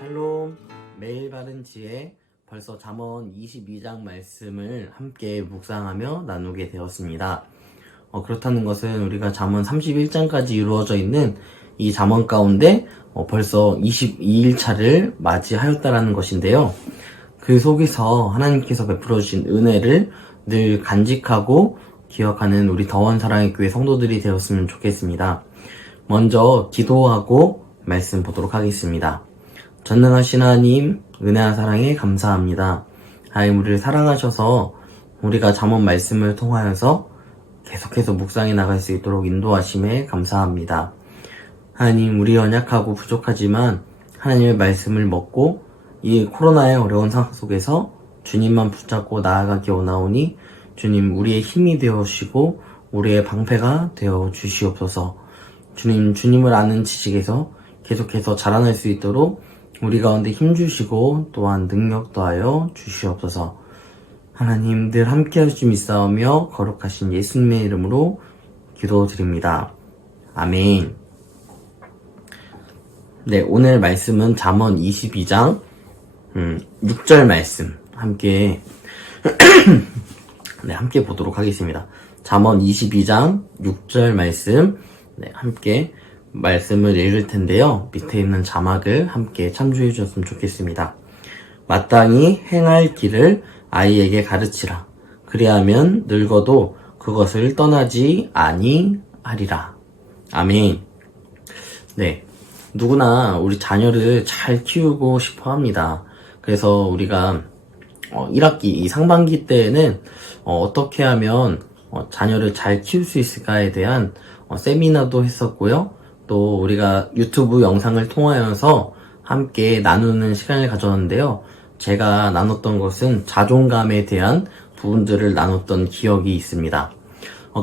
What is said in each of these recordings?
샬롬. 매일 바른 지혜, 벌써 잠언 22장 말씀을 함께 묵상하며 나누게 되었습니다. 그렇다는 것은 우리가 잠언 31장까지 이루어져 있는 이 잠언 가운데 벌써 22일 차를 맞이하였다라는 것인데요. 그 속에서 하나님께서 베풀어 주신 은혜를 늘 간직하고 기억하는 우리 더원 사랑의 교회 성도들이 되었으면 좋겠습니다. 먼저 기도하고 말씀 보도록 하겠습니다. 전능하신 하나님, 은혜와 사랑에 감사합니다. 하나님, 우리를 사랑하셔서 우리가 잠언 말씀을 통하여서 계속해서 묵상해 나갈 수 있도록 인도하심에 감사합니다. 하나님, 우리 연약하고 부족하지만 하나님의 말씀을 먹고 이 코로나의 어려운 상황 속에서 주님만 붙잡고 나아가기 원하오니 주님, 우리의 힘이 되어주시고 우리의 방패가 되어주시옵소서. 주님, 주님을 아는 지식에서 계속해서 자라날 수 있도록 우리 가운데 힘주시고 또한 능력 더하여 주시옵소서. 하나님, 늘 함께 하시니 믿사오며 거룩하신 예수님의 이름으로 기도드립니다. 아멘. 네, 오늘 말씀은 잠언 22장 6절 말씀 함께 함께 보도록 하겠습니다. 잠언 22장 6절 말씀 함께 말씀을 읽을 텐데요. 밑에 있는 자막을 함께 참조해 주셨으면 좋겠습니다. 마땅히 행할 길을 아이에게 가르치라. 그리하면 늙어도 그것을 떠나지 아니하리라. 아멘. 네, 누구나 우리 자녀를 잘 키우고 싶어 합니다. 그래서 우리가 1학기 이 상반기 때에는 어떻게 하면 자녀를 잘 키울 수 있을까에 대한 세미나도 했었고요. 또 우리가 유튜브 영상을 통하여서 함께 나누는 시간을 가졌는데요. 제가 나눴던 것은 자존감에 대한 부분들을 나눴던 기억이 있습니다.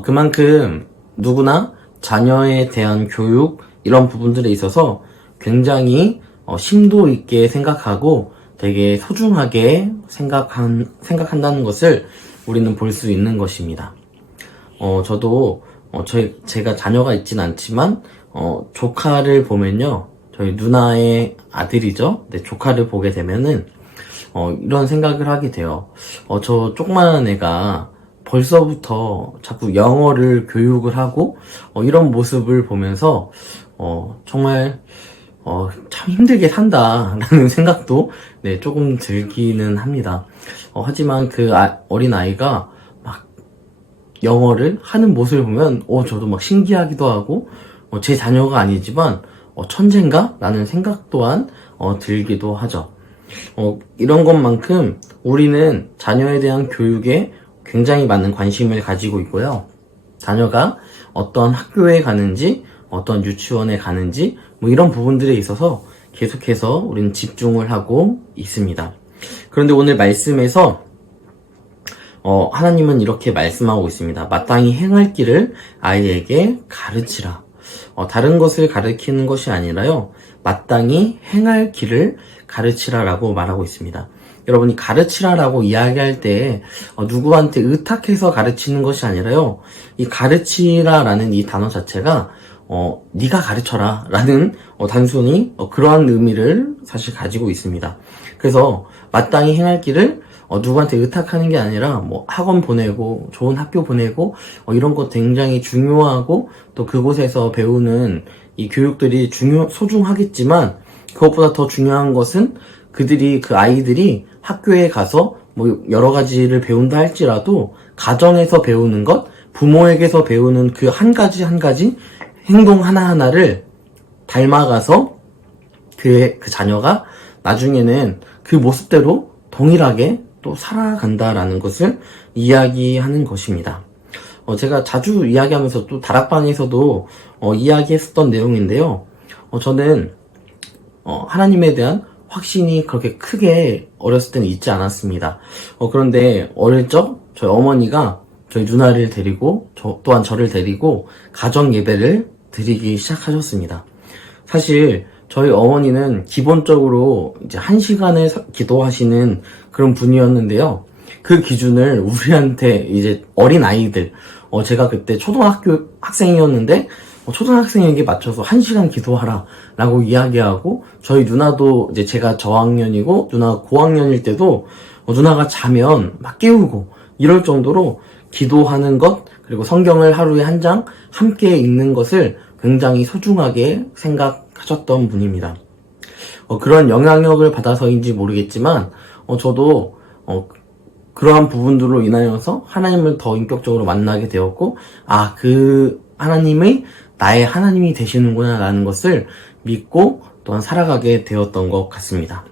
그만큼 누구나 자녀에 대한 교육 이런 부분들에 있어서 굉장히 심도 있게 생각하고 되게 소중하게 생각한다는 것을 우리는 볼 수 있는 것입니다. 저도 제가 자녀가 있진 않지만 조카를 보면요, 저희 누나의 아들이죠. 네, 조카를 보게 되면은 이런 생각을 하게 돼요. 저 조그만한 애가 벌써부터 자꾸 영어를 교육을 하고 이런 모습을 보면서 정말 참 힘들게 산다라는 생각도 조금 들기는 합니다. 하지만 그 어린 아이가 막 영어를 하는 모습을 보면 저도 막 신기하기도 하고 제 자녀가 아니지만 천재인가? 라는 생각 또한 들기도 하죠. 이런 것만큼 우리는 자녀에 대한 교육에 굉장히 많은 관심을 가지고 있고요. 자녀가 어떤 학교에 가는지 어떤 유치원에 가는지 이런 부분들에 있어서 계속해서 우리는 집중을 하고 있습니다. 그런데 오늘 말씀에서 하나님은 이렇게 말씀하고 있습니다. 마땅히 행할 길을 아이에게 가르치라. 다른 것을 가르치는 것이 아니라요, 마땅히 행할 길을 가르치라라고 말하고 있습니다. 여러분이 가르치라라고 이야기할 때 누구한테 의탁해서 가르치는 것이 아니라요, 이 가르치라라는 이 단어 자체가 네가 가르쳐라 라는 단순히 그러한 의미를 사실 가지고 있습니다. 그래서 마땅히 행할 길을 누구한테 의탁하는 게 아니라 학원 보내고 좋은 학교 보내고 이런 거 굉장히 중요하고 또 그곳에서 배우는 이 교육들이 소중하겠지만 그것보다 더 중요한 것은 그 아이들이 학교에 가서 여러 가지를 배운다 할지라도 가정에서 배우는 것, 부모에게서 배우는 그 한 가지 행동 하나하나를 닮아가서 그 자녀가 나중에는 그 모습대로 동일하게 또 살아간다라는 것을 이야기하는 것입니다. 제가 자주 이야기하면서 또 다락방에서도 이야기했었던 내용인데요. 저는 하나님에 대한 확신이 그렇게 크게 어렸을 때는 있지 않았습니다. 그런데 어릴 적 저희 어머니가 저희 누나를 데리고 또한 저를 데리고 가정 예배를 드리기 시작하셨습니다. 사실 저희 어머니는 기본적으로 이제 1시간을 기도하시는 그런 분이었는데요. 그 기준을 우리한테 이제 어린 아이들, 제가 그때 초등학교 학생이었는데 초등학생에게 맞춰서 1시간 기도하라 라고 이야기하고, 저희 누나도 이제 제가 저학년이고 누나가 고학년일 때도 누나가 자면 막 깨우고 이럴 정도로 기도하는 것, 그리고 성경을 하루에 한 장 함께 읽는 것을 굉장히 소중하게 생각하셨던 분입니다. 그런 영향력을 받아서인지 모르겠지만 저도 그러한 부분들로 인하여서 하나님을 더 인격적으로 만나게 되었고, 그 하나님이 나의 하나님이 되시는구나 라는 것을 믿고 또한 살아가게 되었던 것 같습니다.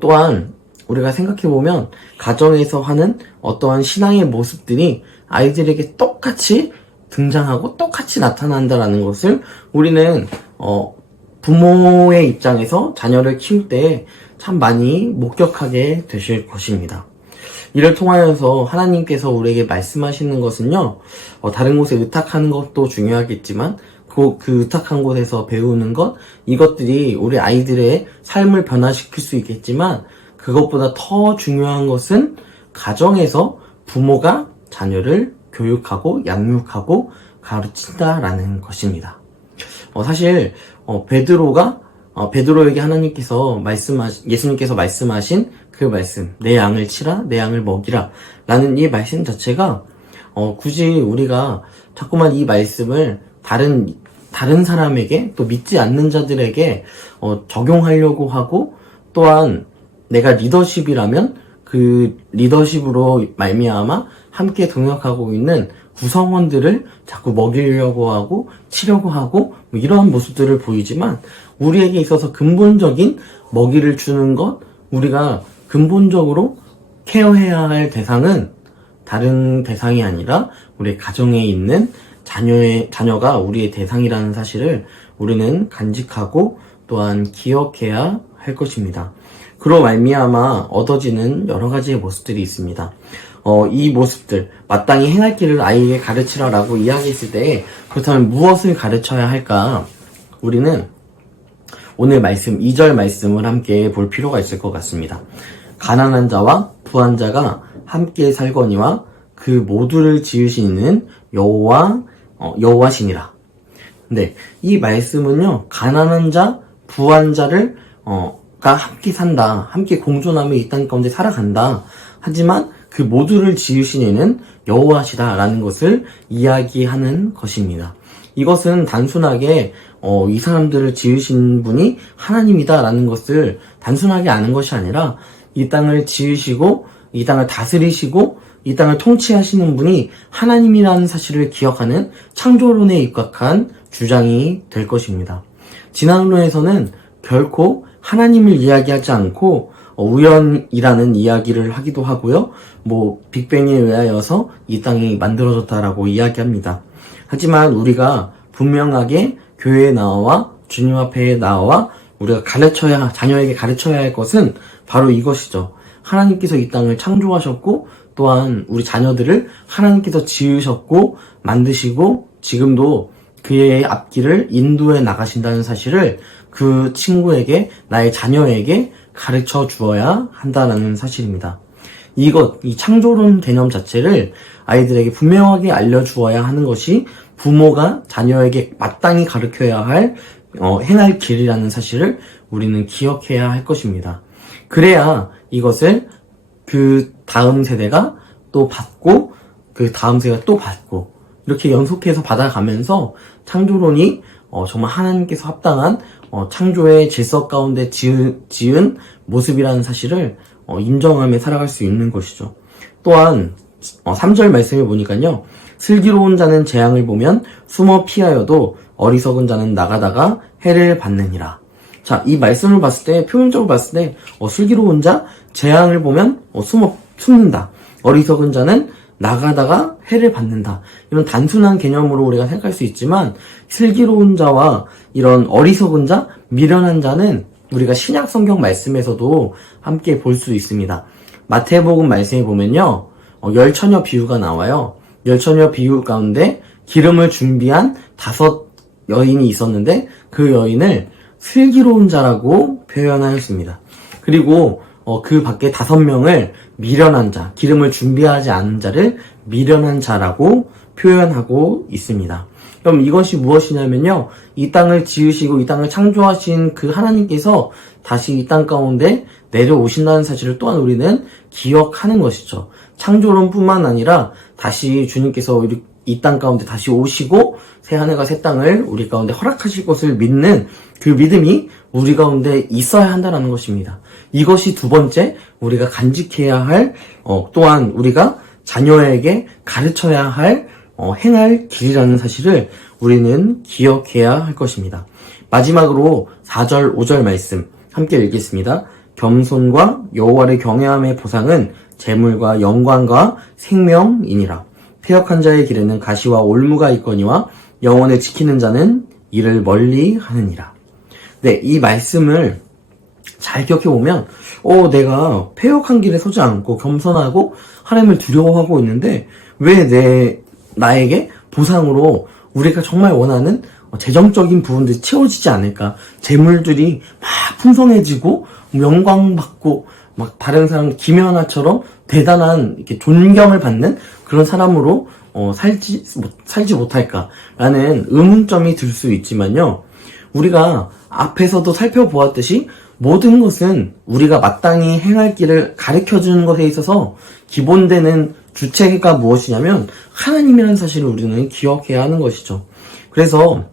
또한 우리가 생각해보면 가정에서 하는 어떠한 신앙의 모습들이 아이들에게 똑같이 등장하고 똑같이 나타난다라는 것을 우리는 부모의 입장에서 자녀를 키울 때 참 많이 목격하게 되실 것입니다. 이를 통하여서 하나님께서 우리에게 말씀하시는 것은요, 다른 곳에 의탁하는 것도 중요하겠지만 그 의탁한 곳에서 배우는 것, 이것들이 우리 아이들의 삶을 변화시킬 수 있겠지만 그것보다 더 중요한 것은 가정에서 부모가 자녀를 교육하고 양육하고 가르친다라는 것입니다. 사실 베드로에게 예수님께서 말씀하신 그 말씀, 내 양을 치라, 내 양을 먹이라 라는 이 말씀 자체가 굳이 우리가 자꾸만 이 말씀을 다른 사람에게, 또 믿지 않는 자들에게 적용하려고 하고, 또한 내가 리더십이라면 그 리더십으로 말미암아 함께 동역하고 있는 구성원들을 자꾸 먹이려고 하고 치려고 하고 이러한 모습들을 보이지만, 우리에게 있어서 근본적인 먹이를 주는 것, 우리가 근본적으로 케어해야 할 대상은 다른 대상이 아니라 우리 가정에 있는 자녀가 우리의 대상이라는 사실을 우리는 간직하고 또한 기억해야 할 것입니다. 그로 말미암아 얻어지는 여러 가지의 모습들이 있습니다. 이 모습들, 마땅히 행할 길을 아이에게 가르치라 라고 이야기했을 때, 그렇다면 무엇을 가르쳐야 할까? 우리는 오늘 말씀, 2절 말씀을 함께 볼 필요가 있을 것 같습니다. 가난한 자와 부한 자가 함께 살거니와 그 모두를 지으시는 여호와시니라. 근데 이 말씀은요, 가난한 자, 부한 자를 가 함께 산다, 함께 공존하며 이 땅 가운데 살아간다. 하지만 그 모두를 지으신 이는 여호와시다 라는 것을 이야기하는 것입니다. 이것은 단순하게 이 사람들을 지으신 분이 하나님이다 라는 것을 단순하게 아는 것이 아니라, 이 땅을 지으시고 이 땅을 다스리시고 이 땅을 통치하시는 분이 하나님이라는 사실을 기억하는 창조론에 입각한 주장이 될 것입니다. 진화론에서는 결코 하나님을 이야기하지 않고 우연이라는 이야기를 하기도 하고요. 빅뱅에 의하여서 이 땅이 만들어졌다라고 이야기합니다. 하지만 우리가 분명하게 교회에 나와 주님 앞에 나와 우리가 자녀에게 가르쳐야 할 것은 바로 이것이죠. 하나님께서 이 땅을 창조하셨고, 또한 우리 자녀들을 하나님께서 지으셨고 만드시고 지금도 그의 앞길을 인도해 나가신다는 사실을 그 친구에게, 나의 자녀에게 가르쳐 주어야 한다는 사실입니다. 이 창조론 개념 자체를 아이들에게 분명하게 알려주어야 하는 것이 부모가 자녀에게 마땅히 가르쳐야 할 행할 길이라는 사실을 우리는 기억해야 할 것입니다. 그래야 이것을 그 다음 세대가 또 받고, 그 다음 세대가 또 받고, 이렇게 연속해서 받아가면서 창조론이 정말 하나님께서 합당한 창조의 질서 가운데 지은 모습이라는 사실을 인정하며 살아갈 수 있는 것이죠. 또한 3절 말씀을 보니까요, 슬기로운 자는 재앙을 보면 숨어 피하여도 어리석은 자는 나가다가 해를 받느니라. 자, 이 말씀을 봤을 때, 표면적으로 봤을 때 슬기로운 자, 재앙을 보면 숨는다. 어리석은 자는 나가다가 해를 받는다. 이런 단순한 개념으로 우리가 생각할 수 있지만, 슬기로운 자와 이런 어리석은 자, 미련한 자는 우리가 신약 성경 말씀에서도 함께 볼 수 있습니다. 마태복음 말씀에 보면요, 열처녀 비유가 나와요. 열처녀 비유 가운데 기름을 준비한 5 여인이 있었는데 그 여인을 슬기로운 자라고 표현하였습니다. 그리고 그 밖에 5명을 미련한 자, 기름을 준비하지 않은 자를 미련한 자라고 표현하고 있습니다. 그럼 이것이 무엇이냐면요, 이 땅을 지으시고 이 땅을 창조하신 그 하나님께서 다시 이 땅 가운데 내려오신다는 사실을 또한 우리는 기억하는 것이죠. 창조론뿐만 아니라 다시 주님께서 이 땅 가운데 다시 오시고 새 하늘과 새 땅을 우리 가운데 허락하실 것을 믿는 그 믿음이 우리 가운데 있어야 한다는 것입니다. 이것이 두 번째, 우리가 간직해야 할, 또한 우리가 자녀에게 가르쳐야 할, 행할 길이라는 사실을 우리는 기억해야 할 것입니다. 마지막으로 4절, 5절 말씀 함께 읽겠습니다. 겸손과 여호와를 경외함의 보상은 재물과 영광과 생명이니라. 패역한 자의 길에는 가시와 올무가 있거니와 영혼을 지키는 자는 이를 멀리 하느니라. 네, 이 말씀을 잘 기억해보면, 내가 패역한 길에 서지 않고 겸손하고 하나님을 두려워하고 있는데, 왜 나에게 보상으로 우리가 정말 원하는 재정적인 부분들이 채워지지 않을까? 재물들이 막 풍성해지고, 영광받고, 막 다른 사람 김연아처럼 대단한 이렇게 존경을 받는 그런 사람으로 살지 못할까라는 의문점이 들 수 있지만요. 우리가 앞에서도 살펴보았듯이 모든 것은 우리가 마땅히 행할 길을 가르쳐주는 것에 있어서 기본되는 주체가 무엇이냐면 하나님이라는 사실을 우리는 기억해야 하는 것이죠. 그래서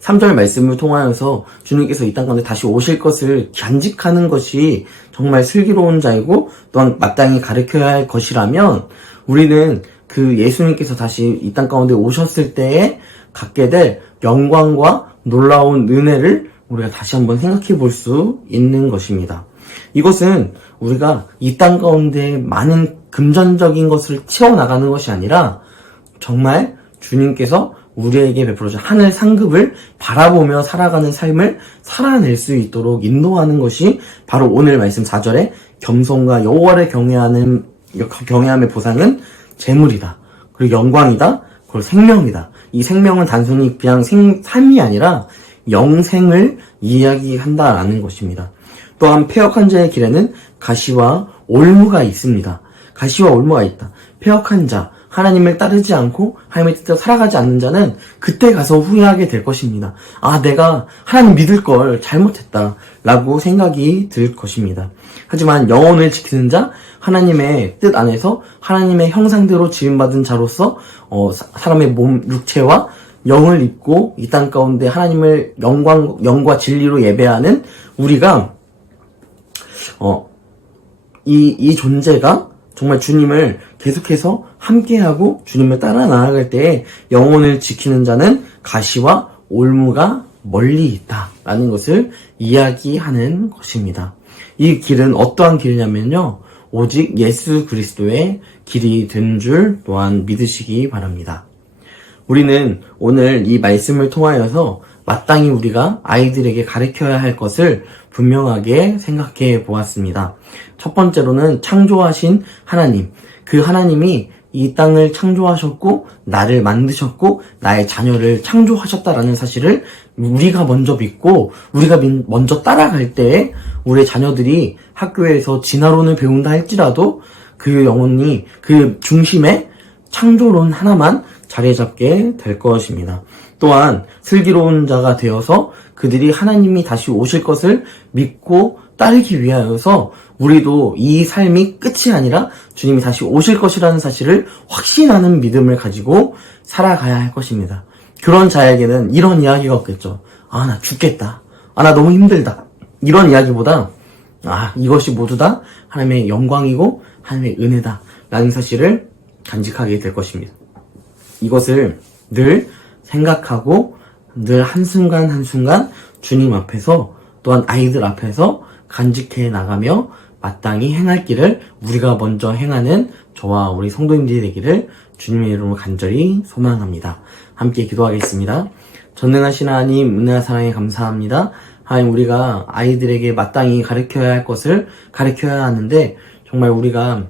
3절 말씀을 통하여서 주님께서 이 땅 가운데 다시 오실 것을 간직하는 것이 정말 슬기로운 자이고 또한 마땅히 가르쳐야 할 것이라면 우리는 그 예수님께서 다시 이 땅 가운데 오셨을 때에 갖게 될 영광과 놀라운 은혜를 우리가 다시 한번 생각해 볼 수 있는 것입니다. 이것은 우리가 이 땅 가운데 많은 금전적인 것을 채워나가는 것이 아니라 정말 주님께서 우리에게 베풀어준 하늘 상급을 바라보며 살아가는 삶을 살아낼 수 있도록 인도하는 것이 바로 오늘 말씀 4절에 겸손과 여호와를 경외함의 보상은 재물이다. 그리고 영광이다. 그리고 생명이다. 이 생명은 단순히 그냥 삶이 아니라 영생을 이야기한다라는 것입니다. 또한 패역한 자의 길에는 가시와 올무가 있습니다. 가시와 올무가 있다. 패역한 자, 하나님을 따르지 않고 하나님의 뜻대로 살아가지 않는 자는 그때 가서 후회하게 될 것입니다. 내가 하나님 믿을 걸 잘못했다 라고 생각이 들 것입니다. 하지만 영혼을 지키는 자, 하나님의 뜻 안에서 하나님의 형상대로 지음받은 자로서 사람의 몸, 육체와 영을 입고 이 땅 가운데 하나님을 영과 진리로 예배하는 우리가 이 존재가 정말 주님을 계속해서 함께하고 주님을 따라 나아갈 때에 영혼을 지키는 자는 가시와 올무가 멀리 있다라는 것을 이야기하는 것입니다. 이 길은 어떠한 길이냐면요, 오직 예수 그리스도의 길이 된 줄 또한 믿으시기 바랍니다. 우리는 오늘 이 말씀을 통하여서 마땅히 우리가 아이들에게 가르쳐야 할 것을 분명하게 생각해 보았습니다. 첫 번째로는 창조하신 하나님, 그 하나님이 이 땅을 창조하셨고 나를 만드셨고 나의 자녀를 창조하셨다라는 사실을 우리가 먼저 믿고 우리가 먼저 따라갈 때에 우리의 자녀들이 학교에서 진화론을 배운다 할지라도 그 영혼이 그 중심에 창조론 하나만 자리 잡게 될 것입니다. 또한 슬기로운 자가 되어서 그들이 하나님이 다시 오실 것을 믿고 따르기 위하여서 우리도 이 삶이 끝이 아니라 주님이 다시 오실 것이라는 사실을 확신하는 믿음을 가지고 살아가야 할 것입니다. 그런 자에게는 이런 이야기가 없겠죠. 나 죽겠다. 나 너무 힘들다. 이런 이야기보다 이것이 모두 다 하나님의 영광이고 하나님의 은혜다 라는 사실을 간직하게 될 것입니다. 이것을 늘 생각하고 늘 한순간 한순간 주님 앞에서 또한 아이들 앞에서 간직해 나가며 마땅히 행할 길을 우리가 먼저 행하는 저와 우리 성도님들이 되기를 주님의 이름으로 간절히 소망합니다. 함께 기도하겠습니다. 전능하신 하나님, 은혜와 사랑에 감사합니다. 하나님, 우리가 아이들에게 마땅히 가르쳐야 할 것을 가르쳐야 하는데 정말 우리가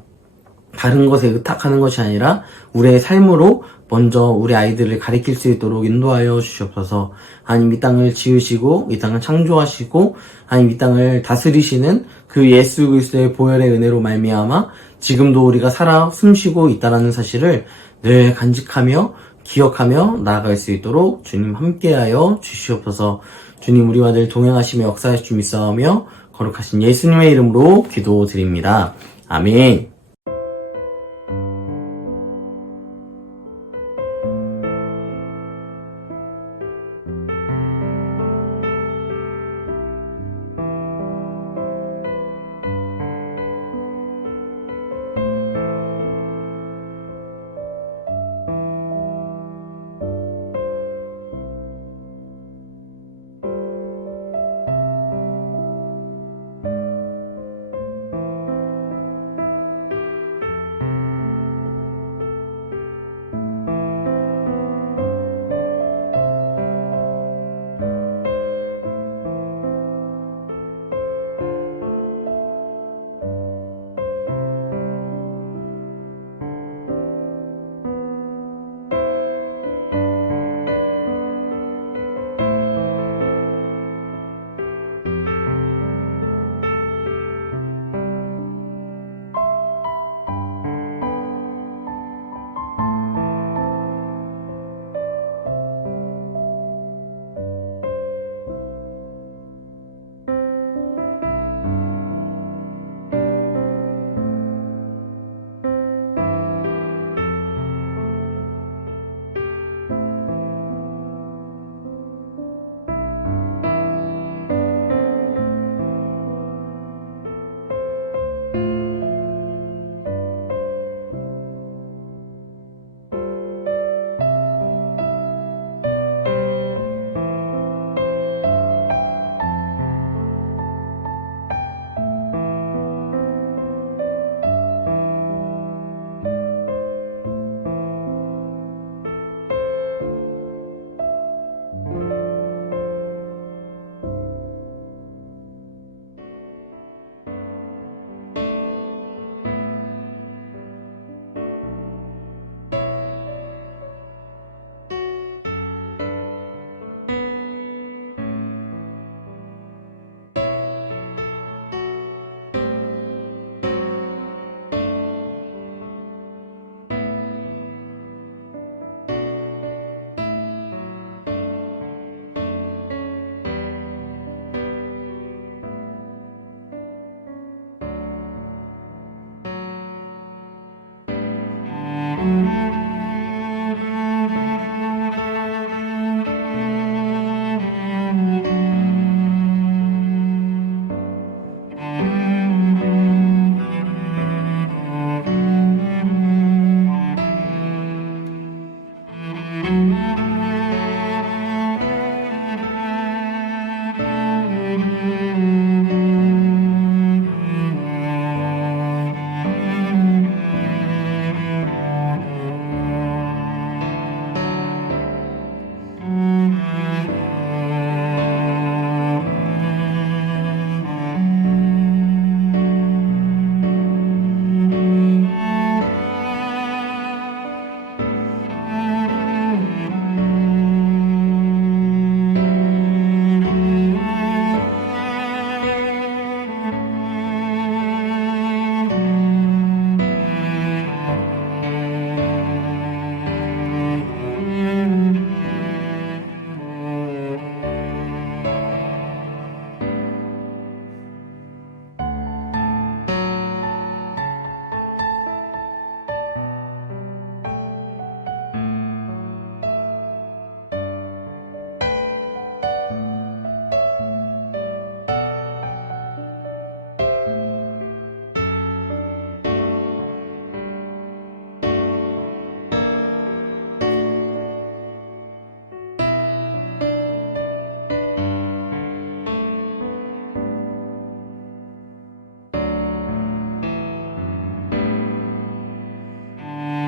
다른 것에 의탁하는 것이 아니라 우리의 삶으로 먼저 우리 아이들을 가르칠 수 있도록 인도하여 주시옵소서. 하나님, 이 땅을 지으시고 이 땅을 창조하시고 하나님, 이 땅을 다스리시는 그 예수 그리스도의 보혈의 은혜로 말미암아 지금도 우리가 살아 숨쉬고 있다라는 사실을 늘 간직하며 기억하며 나아갈 수 있도록 주님 함께하여 주시옵소서. 주님 우리와 늘 동행하시며 역사하실 줄 믿사오며 거룩하신 예수님의 이름으로 기도드립니다. 아멘.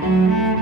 Thank you.